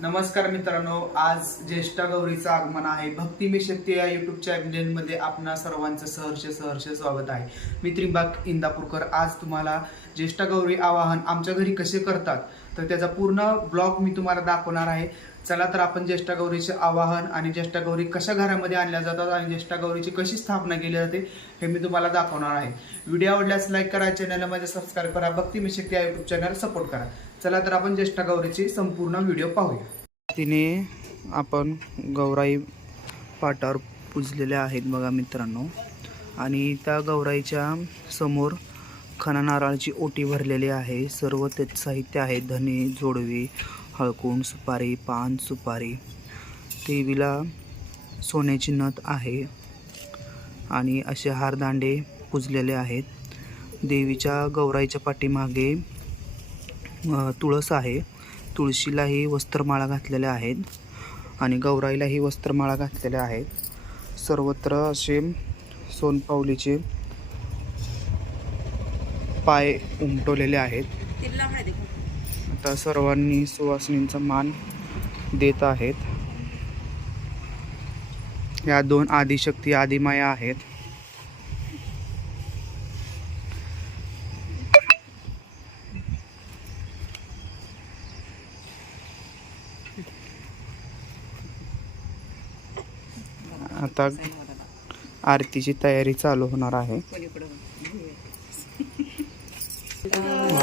नमस्कार मित्रांनो आज ज्येष्ठा गौरीचं आगमन आहे. भक्ती मी शक्ती या युट्यूबमध्ये आपणा सर्वांचं सहर्ष सहर्ष स्वागत आहे. मी त्रिंबाक इंदापूरकर. आज तुम्हाला ज्येष्ठागौरी आवाहन आमच्या घरी कसे करतात तर त्याचा पूर्ण ब्लॉग मी तुम्हाला दाखवणार आहे. चला तर आपण ज्येष्ठागौरीचे आवाहन आणि ज्येष्ठागौरी कशा घरामध्ये आणल्या जातात आणि ज्येष्ठागौरीची कशी स्थापना केली जाते हे मी तुम्हाला दाखवणार आहे. व्हिडिओ आवडल्यास लाईक करा चॅनलमध्ये सबस्क्राईब करा भक्ती मी शक्ती या युट्यूब चॅनल सपोर्ट करा. चला तर आपण ज्येष्ठागौरीची संपूर्ण व्हिडिओ पाहूया. तिने आपण गौराई पाटावर पुजलेल्या आहेत बघा मित्रांनो. आणि त्या गौराईच्या समोर खना नारळाची ओटी भरलेली आहे. सर्व त्यात साहित्य आहे. धने जोडवी हळकुंड सुपारी पान सुपारी. देवीला सोन्याची नथ आहे आणि असे हारदांडे पुजलेले आहेत. देवीच्या गौराईच्या पाठीमागे तुळस आहे. तुळशीलाही वस्त्रमाळा घातलेल्या आहेत आणि गौराईलाही वस्त्रमाळा घातलेल्या आहेत. सर्वत्र असे सोनपावलीचे पाय उमटवलेले आहेत. आता सर्वांनी सुवासिनींचा मान देत आहेत. या दोन आदिशक्ती आदिमाया आहेत. आता आरतीची तयारी चालू होणार आहे.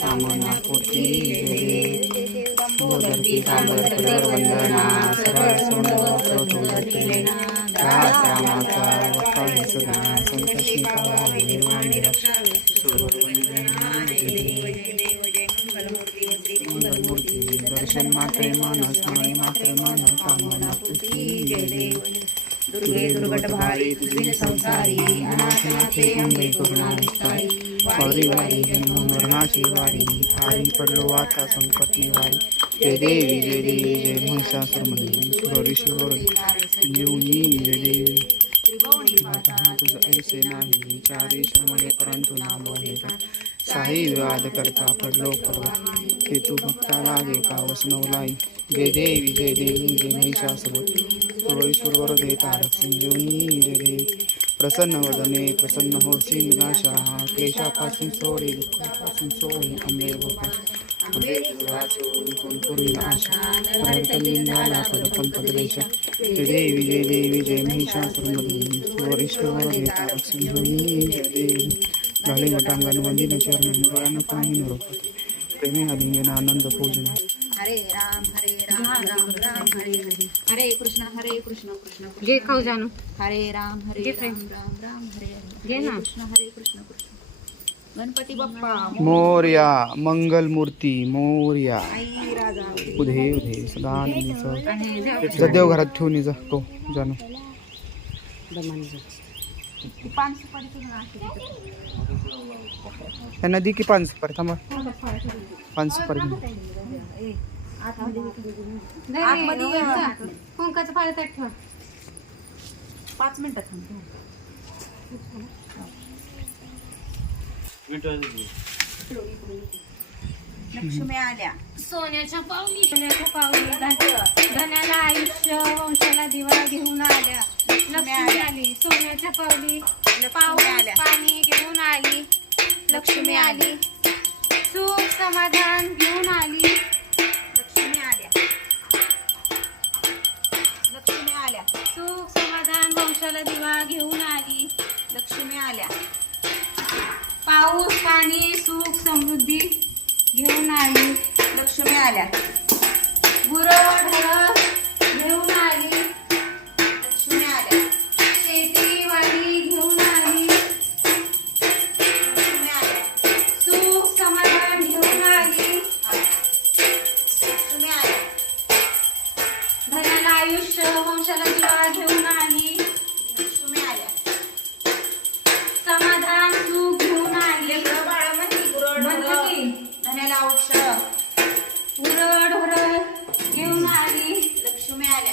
कामना पूर्ती गोदरती तांबर वंदना सरळ सोंड तुळशी दास रामाचा वकाही सदा संतशी मूर्ती दर्शन मात्रे मानस माळी मात्र मन कामना पूर्ती दुर्गे दुर्गट भारी संसारी अनाथनाथे अंबे करुणाविस्तारी वारी वारी जन्म मरणाची वारी हारी पडलो आता संकटी वारी. जय देवी जय देवी जय महिषासुरमधी जय देवी. तुझं ऐसे नाही. चारेश्वरमध्ये परंतु नाम आहे. का साई विवाद करता पडलो पर्वत. हे तू भक्ता लागे का वसनवलाई जय देवी जय देवी जय महिषासुर। सुरेश्वर दे तारक संजीवनी जय देवी प्रसन्न वदने प्रसन्न होसी निराशा क्लेशापासून सोडे दुःखापासून सोडे अंबे गोपा जय देवी जय देवी जय महिषासुरमधी जय देवी झाले मटांगण वंदिन चरण पाणी नरोपती। प्रेमी आनंद पूजन। हरे राम हरे राम राम राम हरे हरे. हरे कृष्ण हरे कृष्ण कृष्ण घे खाऊ जानू. हरे राम हरे राम राम राम हरे हरे. घे ना. कृष्ण हरे कृष्ण कृष्ण. गणपती बाप्पा मोर्या. मंगल मूर्ती मोर्या. आई राजा. उधे उधे सदा आनंदीचं जा देवघरात ठेवून ये जा. तो जाणं दमाने जा. ती पान सुपारीची पण अशी देतात. या नदी की पान सुपारी थांबा. पान सुपारी आतमध्ये आतमध्ये. कुंकाचं पाणी त्यात ठेव. पाच मिनिटात थांब. लक्ष्मी आल्या. सोन्याच्या पावली सोन्याच्या पावली धन- धन्याला आयुष्य वंशाला दिवा घेऊन आल्या. लक्ष्मी आली सोन्याच्या पावली. पाऊस आल्या. पाणी घेऊन आली. लक्ष्मी आली. सुख समाधान घेऊन आली. कशाला दिवा घेऊन आली. लक्ष्मी आल्या. पाऊस आणि सुख समृद्धी घेऊन आली. लक्ष्मी आल्या. गुरढ घेऊन आली. समाधान घेऊन आली. आयुष्य वंशाला दिवा घेऊन आली. उरड उरड घेऊन आली. लक्ष्मी आल्या.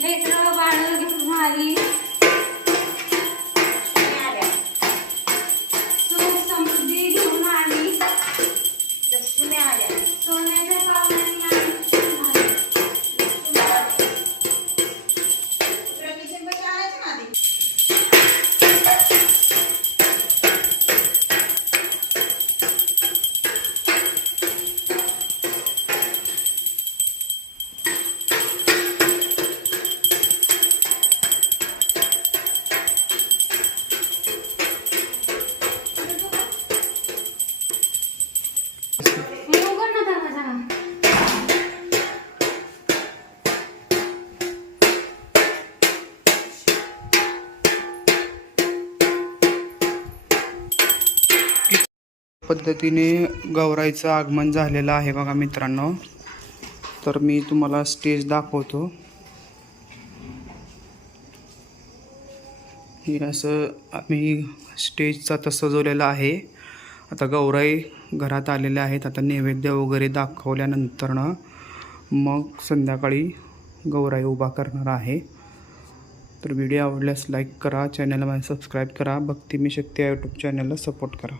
लेकर बाळ घेऊन आली. पद्धतीने गौराईचं आगमन झालेलं आहे बघा मित्रांनो. तर मी तुम्हाला स्टेज दाखवतो. हे असं आम्ही स्टेजचा तसं सजवलेलं आहे. आता गौराई घरात आलेल्या आहेत. आता नैवेद्य वगैरे दाखवल्यानंतरनं मग संध्याकाळी गौराई उभा करणार आहे. तर व्हिडिओ आवडल्यास लाईक करा चॅनलला सबस्क्राईब करा भक्ती मी शक्ती या यूट्यूब चॅनलला सपोर्ट करा.